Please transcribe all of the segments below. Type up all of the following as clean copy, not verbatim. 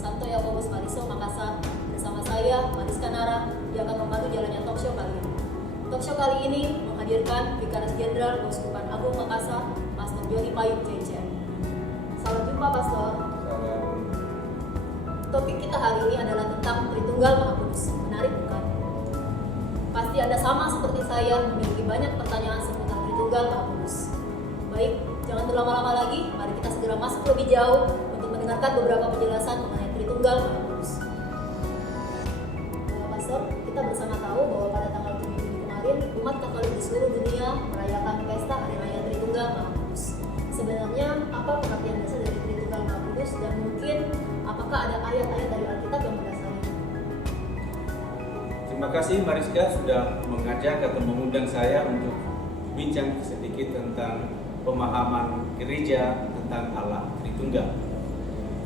Santo Yakobus Mariso Makassar. Bersama saya, Mariska Nara, yang akan memandu jalannya talkshow kali ini. Talkshow kali ini menghadirkan Vikaris Jenderal Keuskupan Agung Makassar, Pastor Joni Payung CCM. Selamat jumpa, Pastor. Topik kita hari ini adalah tentang Tritunggal Maha Kudus. Menarik bukan? Pasti Anda sama seperti saya memiliki banyak pertanyaan seputar Tritunggal Maha Kudus. Baik, jangan berlama-lama lagi, mari kita segera masuk lebih jauh untuk mendengarkan beberapa penjelasan mengenai Tritunggal Maha Kudus. Pastor, kita bersama tahu bahwa pada tanggal 7 Juni kemarin, umat Katolik di seluruh dunia merayakan pesta Hari Raya Tritunggal Maha Kudus. Sebenarnya apa pengertian dasar dari Tritunggal Maha Kudus, dan mungkin apakah ada ayat-ayat dari Alkitab yang mendasarinya? Terima kasih Mariska sudah mengajak atau mengundang saya untuk bincang sedikit tentang pemahaman gereja tentang Allah Tritunggal.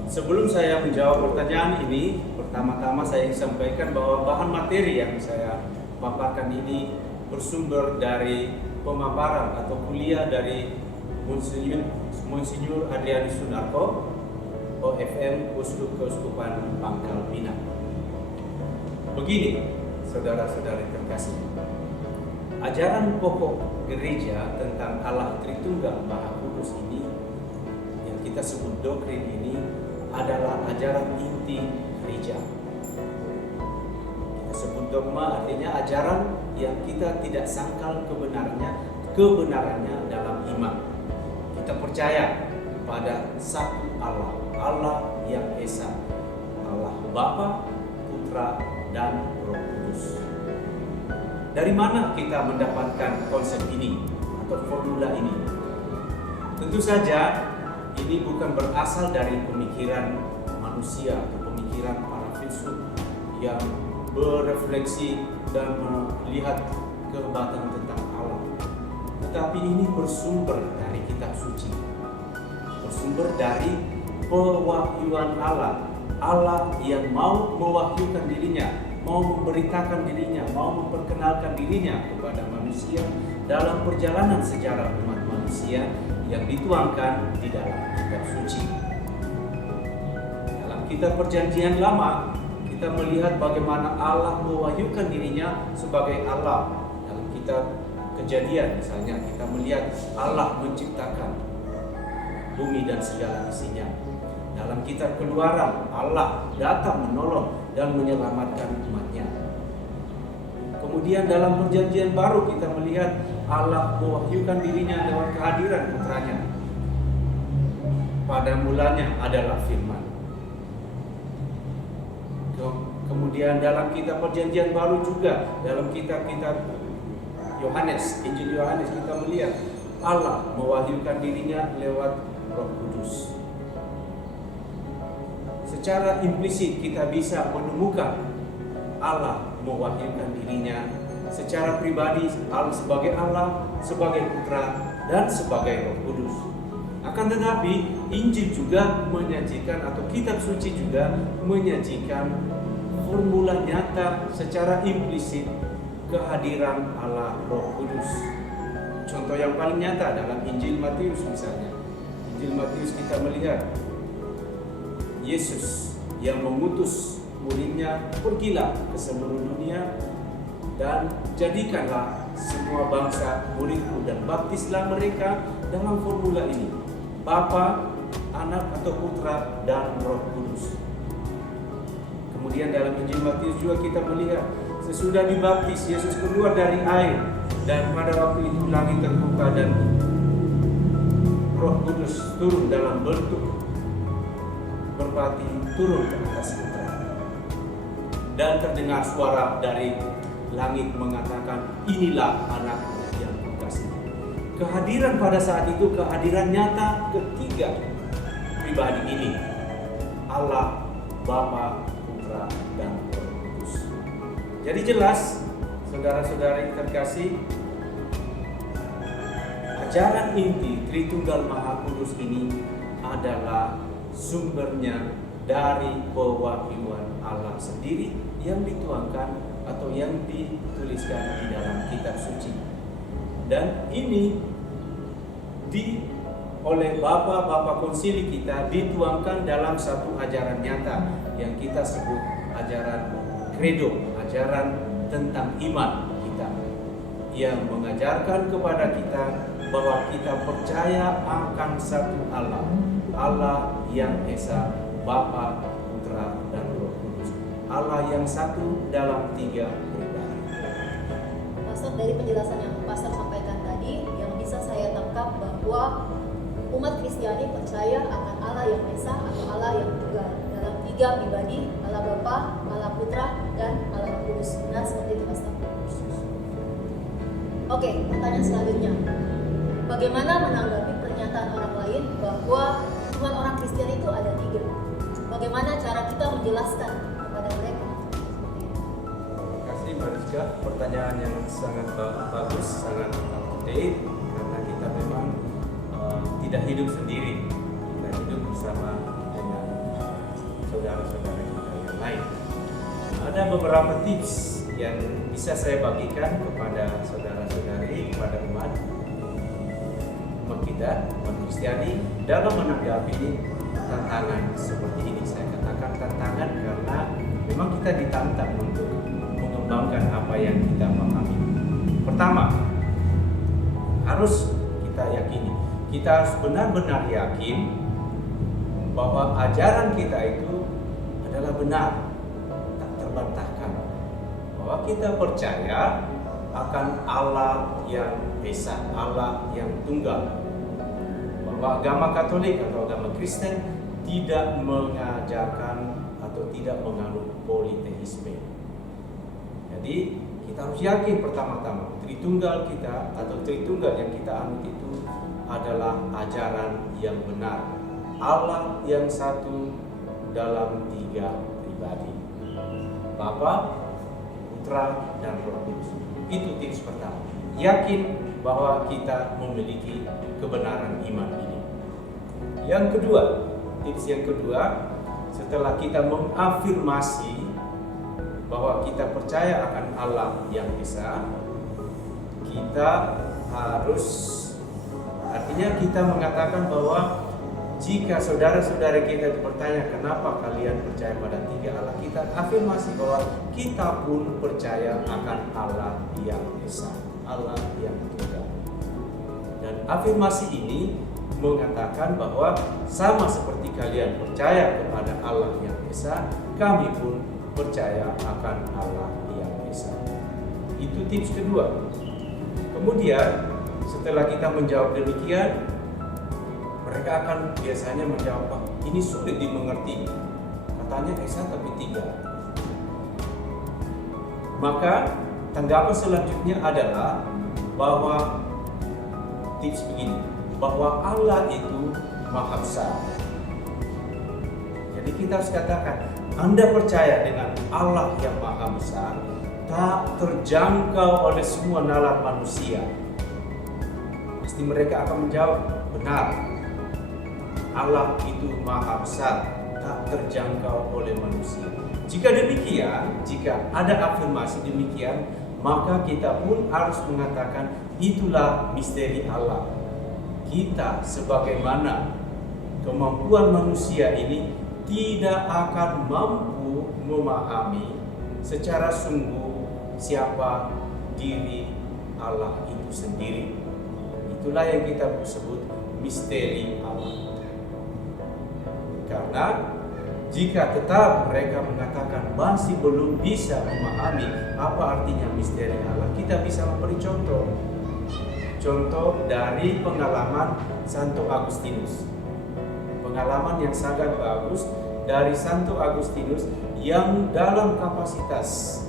Sebelum saya menjawab pertanyaan ini, pertama-tama saya ingin sampaikan bahwa bahan materi yang saya paparkan ini bersumber dari pemaparan atau kuliah dari Monsinyur Adrianus Sunarko, OFM Uskup Keuskupan Pangkal Pinang. Begini, saudara-saudari terkasih, ajaran pokok gereja tentang Allah Tritunggal Maha Kudus ini, yang kita sebut doktrin ini, adalah ajaran inti gereja. Kita sebut dogma artinya ajaran yang kita tidak sangkal kebenarannya dalam iman. Kita percaya pada satu Allah, Allah yang Esa, Allah Bapa, Putra, dan Roh Kudus. Dari mana kita mendapatkan konsep ini atau formula ini? Tentu saja ini bukan berasal dari pemikiran manusia atau pemikiran para filsuf yang berefleksi dan melihat kehebatan tentang Allah. Tetapi ini bersumber dari kitab suci, bersumber dari pewahyuan Allah, Allah yang mau mewahyukan dirinya, mau memberitakan dirinya, mau memperkenalkan dirinya kepada manusia dalam perjalanan sejarah umat manusia yang dituangkan di dalam kitab suci. Dalam kitab Perjanjian Lama, kita melihat bagaimana Allah mewahyukan dirinya sebagai Allah. Dalam kitab Kejadian misalnya, kita melihat Allah menciptakan bumi dan segala isinya. Dalam kitab Keluaran, Allah datang menolong dan menyelamatkan umatnya. Kemudian dalam Perjanjian Baru kita melihat Allah mewahyukan dirinya lewat kehadiran putranya. Pada mulanya adalah firman. Kemudian dalam kitab Perjanjian Baru juga, dalam kitab-kitab Yohanes, Injil Yohanes, kita melihat Allah mewahyukan dirinya lewat Roh Kudus. Secara implisit kita bisa menemukan Allah mewahyukan dirinya secara pribadi, Allah sebagai Allah, sebagai Putra, dan sebagai Roh Kudus. Akan tetapi Injil juga menyajikan, atau kitab suci juga menyajikan formula nyata secara implisit kehadiran Allah Roh Kudus. Contoh yang paling nyata dalam Injil Matius misalnya. Injil Matius kita melihat Yesus yang mengutus muridnya, pergilah ke seluruh dunia dan jadikanlah semua bangsa muridku dan baptislah mereka dalam formula ini, Bapa, Anak atau Putra, dan Roh Kudus. Kemudian dalam Injil Matius juga kita melihat sesudah dibaptis Yesus keluar dari air, dan pada waktu itu langit terbuka dan Roh Kudus turun dalam bentuk merpati turun ke atas putra. Dan terdengar suara dari langit mengatakan, inilah anak yang kukasihi. Kehadiran pada saat itu kehadiran nyata ketiga pribadi ini, Allah, Bapa, Putra, dan Roh Kudus. Jadi jelas, saudara-saudari terkasih, ajaran inti Tritunggal Maha Kudus ini adalah sumbernya dari pewahyuan Allah sendiri yang dituangkan atau yang dituliskan di dalam kitab suci. Dan ini oleh Bapak-Bapak konsili kita dituangkan dalam satu ajaran nyata yang kita sebut ajaran credo, ajaran tentang iman kita, yang mengajarkan kepada kita bahwa kita percaya akan satu Allah, Allah yang Esa, Bapa, Putra, dan Roh Kudus, Allah yang satu dalam tiga pribadi. Pastor, dari penjelasan yang Pastor sampaikan tadi, yang bisa saya tangkap bahwa umat Kristiani percaya akan Allah yang Esa atau Allah yang tunggal dalam tiga pribadi, Allah Bapa, Allah Putra, dan Allah Roh Kudus. Benar seperti itu, Pastor? Oke, pertanyaan selanjutnya. Bagaimana menanggapi pernyataan orang lain bahwa Tuhan orang Kristen itu ada tiga? Bagaimana cara kita menjelaskan kepada mereka? Terima kasih Mbak Rizka, pertanyaan yang sangat bagus, sangat up-to-date, karena kita memang tidak hidup sendiri, kita hidup bersama dengan saudara-saudara kita yang lain. Ada beberapa tips yang bisa saya bagikan kepada saudara-saudari, kepada umat kita, umat Kristiani, dalam menanggapi tantangan seperti ini. Saya katakan tantangan karena memang kita ditantang untuk mengembangkan apa yang kita pahami. Pertama, harus kita yakini, kita harus benar-benar yakin bahwa ajaran kita itu adalah benar, tak terbantahkan. Bahwa kita percaya akan Allah yang Esa, Allah yang tunggal. Bahwa agama Katolik atau agama Kristen tidak mengajarkan atau tidak menganut politeisme. Jadi kita harus yakin pertama-tama Tritunggal kita atau Tritunggal yang kita anut itu adalah ajaran yang benar, Allah yang satu dalam tiga pribadi, Bapa, Putra, dan Roh Kudus. Itu tips pertama, yakin bahwa kita memiliki kebenaran iman ini. Yang kedua, tips yang kedua, setelah kita mengafirmasi bahwa kita percaya akan Allah yang Esa, kita harus, artinya kita mengatakan bahwa jika saudara-saudara kita bertanya kenapa kalian percaya pada tiga Allah, kita afirmasi bahwa kita pun percaya akan Allah yang Esa, Allah yang tunggal. Dan afirmasi ini mengatakan bahwa sama seperti kalian percaya kepada Allah yang Esa, kami pun percaya akan Allah yang Esa. Itu tips kedua. Kemudian setelah kita menjawab demikian, mereka akan biasanya menjawab, ini sulit dimengerti, katanya Esa tapi tiga. Maka tanggapan selanjutnya adalah bahwa tips begini, bahwa Allah itu Maha Besar. Jadi kita harus katakan, Anda percaya dengan Allah yang Maha Besar, tak terjangkau oleh semua nalar manusia. Pasti mereka akan menjawab, benar, Allah itu Maha Besar, tak terjangkau oleh manusia. Jika demikian, jika ada afirmasi demikian, maka kita pun harus mengatakan itulah misteri Allah. Kita sebagaimana kemampuan manusia ini tidak akan mampu memahami secara sungguh siapa diri Allah itu sendiri. Itulah yang kita sebut misteri Allah. Karena jika tetap mereka mengatakan masih belum bisa memahami apa artinya misteri Allah, kita bisa memberi contoh. Contoh dari pengalaman Santo Agustinus. Pengalaman yang sangat bagus dari Santo Agustinus yang dalam kapasitas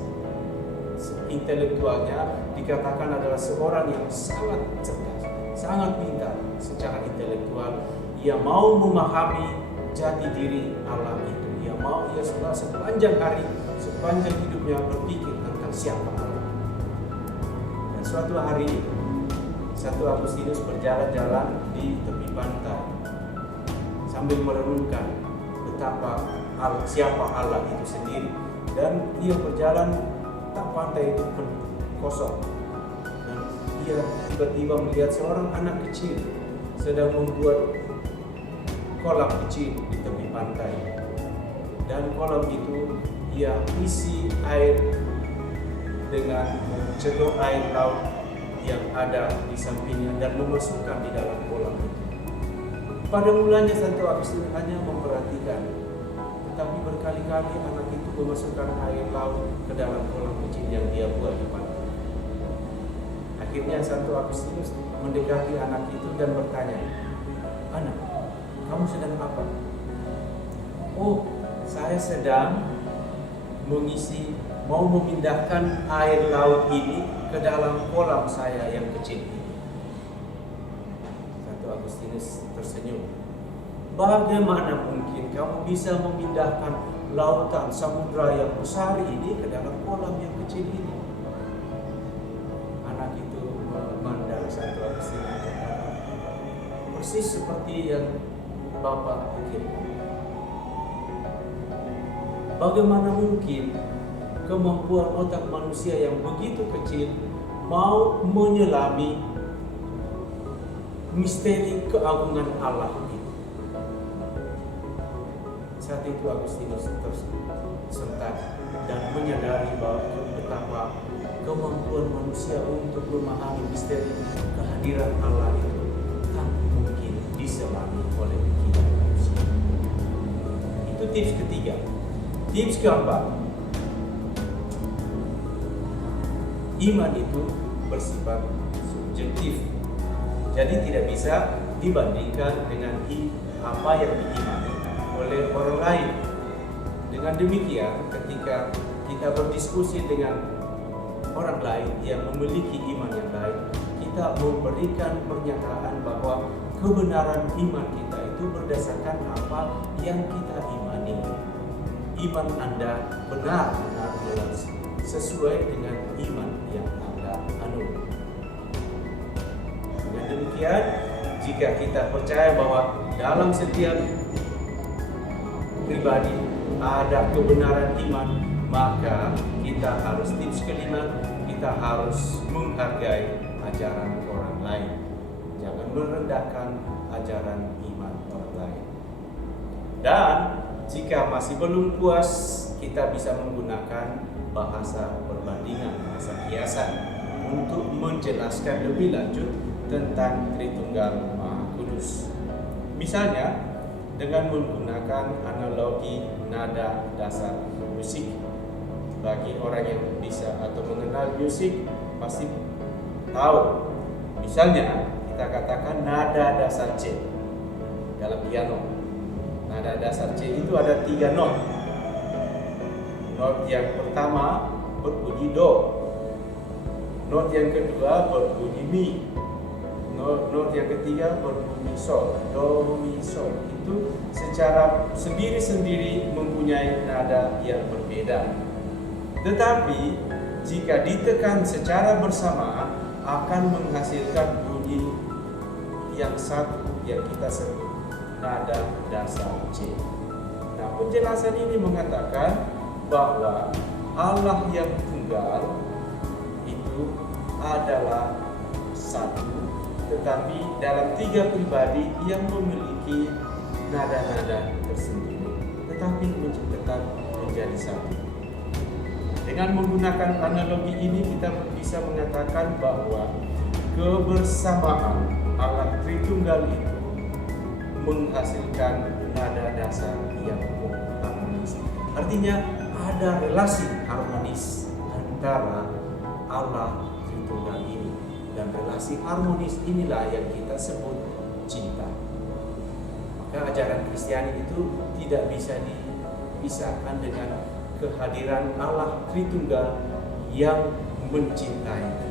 intelektualnya dikatakan adalah seorang yang sangat cerdas, sangat pintar secara intelektual. Ia mau memahami jati diri Allah itu. Ia sepanjang hari, sepanjang hidupnya berpikir tentang siapa Allah. Dan suatu hari Santo Agustinus berjalan-jalan di tepi pantai sambil merenungkan betapa siapa Allah itu sendiri. Dan ia berjalan, tak pantai itu kosong. Dan ia tiba-tiba melihat seorang anak kecil sedang membuat kolam kecil di tepi pantai. dan kolam itu ia isi air dengan mencelup air laut yang ada di sampingnya dan memasukkan di dalam kolam itu. Pada mulanya Santo Agustinus hanya memperhatikan, tetapi berkali-kali anak itu memasukkan air laut ke dalam kolam kecil yang dia buat di pantai. Akhirnya Santo Agustinus mendekati anak itu dan bertanya, "Anak, kamu sedang apa?" "Oh, saya sedang mau memindahkan air laut ini ke dalam kolam saya yang kecil ini." Santo Agustinus tersenyum. "Bagaimana mungkin kamu bisa memindahkan lautan samudra yang besar ini ke dalam kolam yang kecil ini?" Anak itu memandang Santo Agustinus, persis seperti yang Bapak pikirkan. Bagaimana mungkin kemampuan otak manusia yang begitu kecil mau menyelami misteri keagungan Allah itu? Saat itu Agustinus tersentak dan menyadari bahwa betapa kemampuan manusia untuk memahami misteri kehadiran Allah itu tak mungkin diselami oleh pikiran manusia. Itu tips ketiga. Tips keempat, iman itu bersifat subjektif, jadi tidak bisa dibandingkan dengan apa yang diimani oleh orang lain. Dengan demikian, ketika kita berdiskusi dengan orang lain yang memiliki iman yang lain, kita memberikan pernyataan bahwa kebenaran iman kita itu berdasarkan apa yang kita imani. Iman Anda benar-benar sesuai dengan iman yang Anda anut. Dengan demikian, jika kita percaya bahwa dalam setiap pribadi ada kebenaran iman, maka kita harus tips kelima, kita harus menghargai ajaran orang lain. Jangan merendahkan ajaran iman orang lain. Dan jika masih belum puas, kita bisa menggunakan bahasa perbandingan, bahasa kiasan untuk menjelaskan lebih lanjut tentang Tritunggal Maha Kudus. Misalnya, dengan menggunakan analogi nada dasar musik. Bagi orang yang bisa atau mengenal musik pasti tahu. Misalnya, kita katakan nada dasar C dalam piano. Nada dasar C itu ada 3 not. Not yang pertama berbunyi Do. Not yang kedua berbunyi Mi. Not yang ketiga berbunyi Sol. Do, Mi, Sol. Itu secara sendiri-sendiri mempunyai nada yang berbeda. Tetapi jika ditekan secara bersamaan akan menghasilkan bunyi yang satu yang kita sebut nada dasar C. Nah, penjelasan ini mengatakan bahwa Allah yang tunggal itu adalah satu, tetapi dalam 3 pribadi yang memiliki nada-nada tersendiri, tetapi tetap menjadi satu. Dengan menggunakan analogi ini kita bisa mengatakan bahwa kebersamaan Allah Tritunggal itu menghasilkan nada dasar yang harmonis. Artinya ada relasi harmonis antara Allah Tritunggal ini, dan relasi harmonis inilah yang kita sebut cinta. Maka ajaran Kristiani itu tidak bisa dipisahkan dengan kehadiran Allah Tritunggal yang mencintai.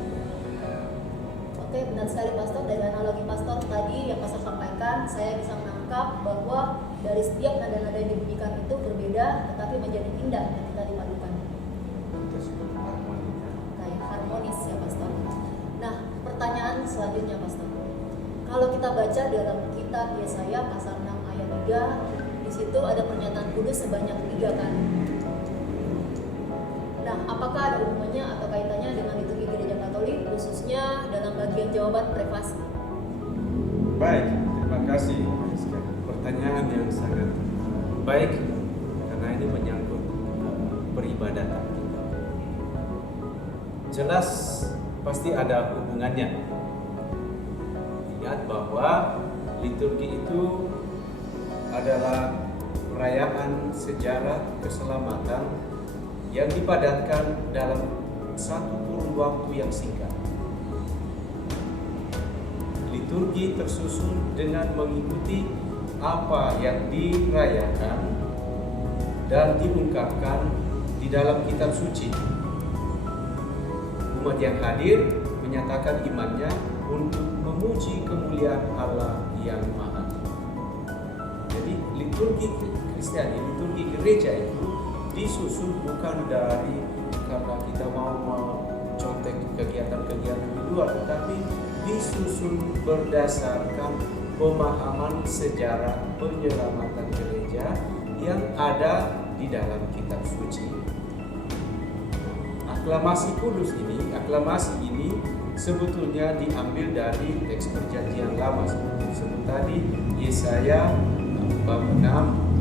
Oke, benar sekali Pastor. Dari analogi Pastor tadi yang Pastor sampaikan, saya bisa menangkap bahwa dari setiap nada-nada yang dibunyikan itu berbeda, tetapi menjadi indah ketika dipadukan. Kayak harmonis ya Pastor. Nah, pertanyaan selanjutnya Pastor. Kalau kita baca dalam kitab Yesaya pasal 6 ayat 3, di situ ada pernyataan kudus sebanyak 3 kali. Nah, apakah ada hubungannya atau kaitannya dengan liturgi Gereja Katolik, khususnya dalam bagian jawaban prefasi? Baik, terima kasih. Pertanyaan yang sangat baik, karena ini peribadatan kita. Jelas pasti ada hubungannya. Ingat bahwa liturgi itu adalah perayaan sejarah keselamatan yang dipadatkan dalam satu kurun waktu yang singkat. Liturgi tersusun dengan mengikuti apa yang dirayakan dan diungkapkan di dalam kitab suci. Umat yang hadir menyatakan imannya untuk memuji kemuliaan Allah yang Maha Tinggi. Jadi liturgi Kristiani, liturgi gereja itu disusun bukan dari karena kita mau mencontek kegiatan-kegiatan di luar, tetapi disusun berdasarkan pemahaman sejarah penyelamatan gereja yang ada di dalam kitab suci. Aklamasi ini sebetulnya diambil dari teks perjanjian lama seperti disebut tadi, Yesaya bab 6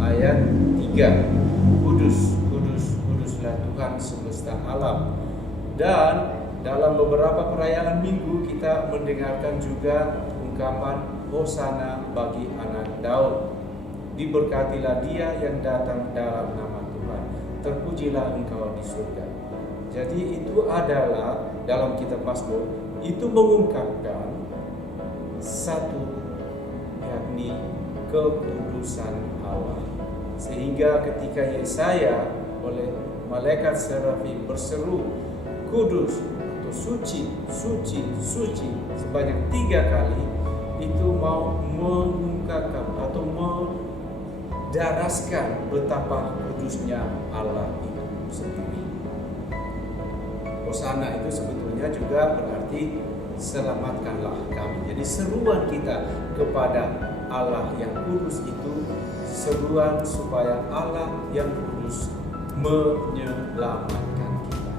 ayat 3. Kudus, kudus, kuduslah Tuhan semesta alam. Dan dalam beberapa perayaan minggu kita mendengarkan juga ungkapan Hosana bagi anak Daud. Diberkatilah dia yang datang dalam nama Tuhan. Terpujilah engkau di surga. Jadi itu adalah dalam kitab Mazmur itu mengungkapkan satu, yakni kekudusan Allah. Sehingga ketika Yesaya oleh malaikat serafim berseru kudus atau suci, suci, suci sebanyak 3 kali, itu mau mengungkapkan atau mendaraskan betapa kudusnya Allah itu sendiri. Hosana itu sebetulnya juga berarti selamatkanlah kami. Jadi seruan kita kepada Allah yang kudus itu seruan supaya Allah yang kudus menyelamatkan kita.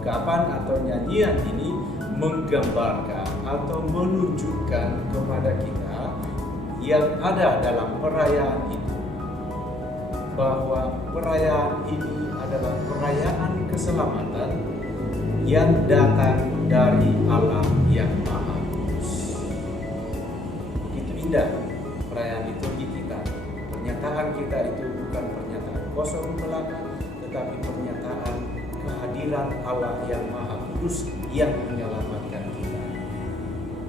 Ungkapan atau nyanyian ini menggambarkan atau menunjukkan kepada kita yang ada dalam perayaan itu bahwa perayaan ini adalah perayaan keselamatan yang datang dari Allah yang Maha Kudus. Begitu indah perayaan liturgi kita. Pernyataan kita itu bukan pernyataan kosong belaka, tetapi pernyataan kehadiran Allah yang Maha Kudus yang menyelamatkan kita.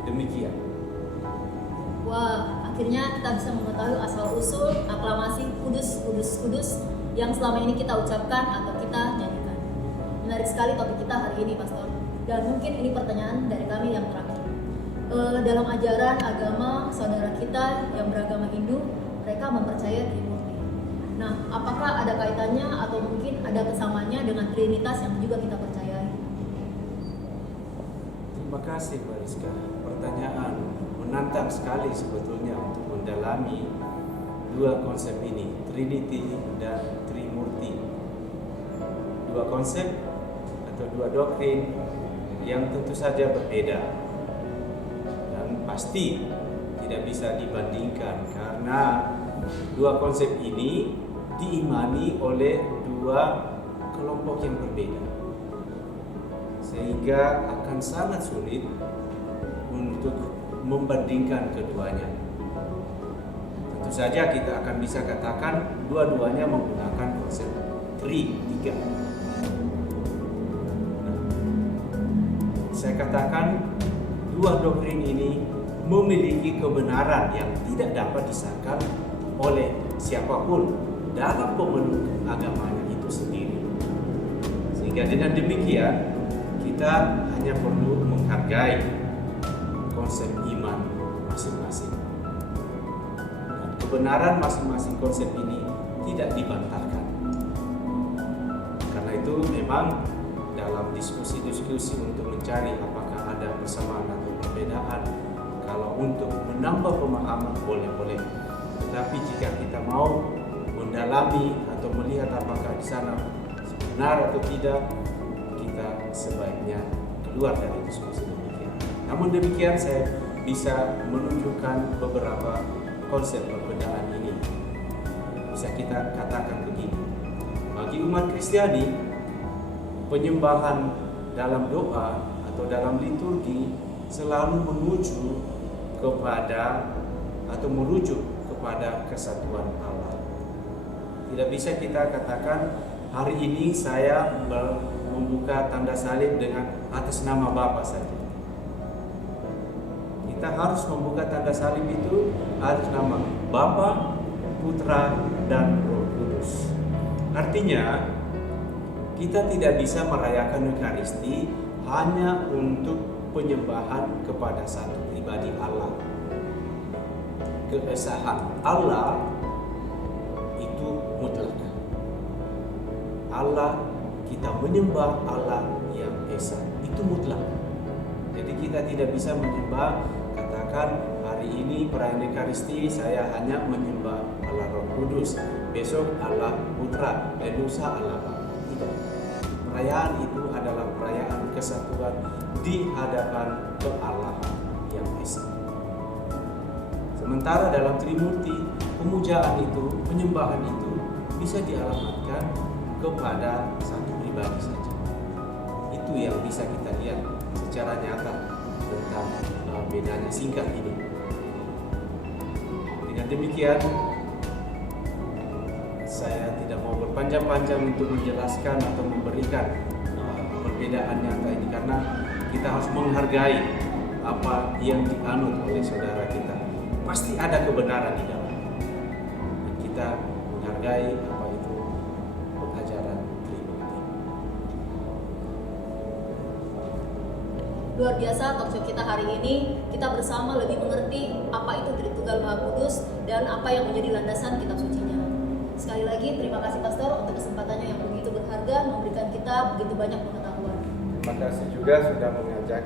Demikian. Wah, akhirnya kita bisa mengetahui asal-usul aklamasi kudus, kudus, kudus yang selama ini kita ucapkan atau kita nyanyikan. Menarik sekali topik kita hari ini, Pastor. Dan mungkin ini pertanyaan dari kami yang terakhir. Dalam ajaran agama saudara kita yang beragama Hindu, mereka mempercayai Trimurti. Nah, apakah ada kaitannya atau mungkin ada kesamaannya dengan Trinitas yang juga kita percayai? Terima kasih Mbak Rizka. Pertanyaan menantang sekali sebetulnya untuk mendalami dua konsep ini, Trinity dan Trimurti. Dua konsep atau dua doktrin yang tentu saja berbeda dan pasti tidak bisa dibandingkan karena dua konsep ini diimani oleh dua kelompok yang berbeda, sehingga akan sangat sulit untuk membandingkan keduanya. Tentu saja kita akan bisa katakan dua-duanya menggunakan konsep tiga. Saya katakan dua doktrin ini memiliki kebenaran yang tidak dapat disangkal oleh siapapun dalam pemeluk agamanya itu sendiri. Sehingga dengan demikian kita hanya perlu menghargai konsep iman masing-masing. Dan kebenaran masing-masing konsep ini tidak dibantahkan. Karena itu memang dalam diskusi-diskusi untuk mencari apakah ada persamaan atau perbedaan, kalau untuk menambah pemahaman boleh-boleh. Tetapi jika kita mau mendalami atau melihat apakah di sana benar atau tidak, kita sebaiknya keluar dari diskusi demikian. Namun demikian saya bisa menunjukkan beberapa konsep perbedaan ini. Bisa kita katakan begini. Bagi umat Kristiani, penyembahan dalam doa atau dalam liturgi selalu menuju kepada atau merujuk kepada kesatuan Allah. Tidak bisa kita katakan hari ini saya membuka tanda salib dengan atas nama Bapa saja. Kita harus membuka tanda salib itu atas nama Bapa, Putra, dan Roh Kudus. Artinya, kita tidak bisa merayakan Ekaristi hanya untuk penyembahan kepada satu pribadi Allah. Keesahan Allah itu mutlak. Allah, kita menyembah Allah yang esa, itu mutlak. Jadi kita tidak bisa menyembah, katakan hari ini perayaan Ekaristi saya hanya menyembah Allah Roh Kudus, besok Allah Putra, dan lusa Allah Bapa. Tidak. Perayaan itu adalah perayaan kesatuan di hadapan kealahan yang esa. Sementara dalam Trimurti, pemujaan itu, penyembahan itu bisa dialamatkan kepada satu pribadi saja. Itu yang bisa kita lihat secara nyata tentang bedanya singkat ini. Dengan demikian, saya tidak mau berpanjang-panjang untuk menjelaskan atau memberikan perbedaan nyata ini, karena kita harus menghargai apa yang dianut oleh saudara kita. Pasti ada kebenaran di dalam. Dan kita menghargai apa itu pengajaran Trimurti. Luar biasa talkshow kita hari ini, kita bersama lebih mengerti apa itu Tritunggal Maha Kudus dan apa yang menjadi landasan kitab sucinya. Sekali lagi terima kasih Pastor untuk kesempatannya yang begitu berharga, memberikan kita begitu banyak pengetahuan. Terima kasih juga sudah mengajak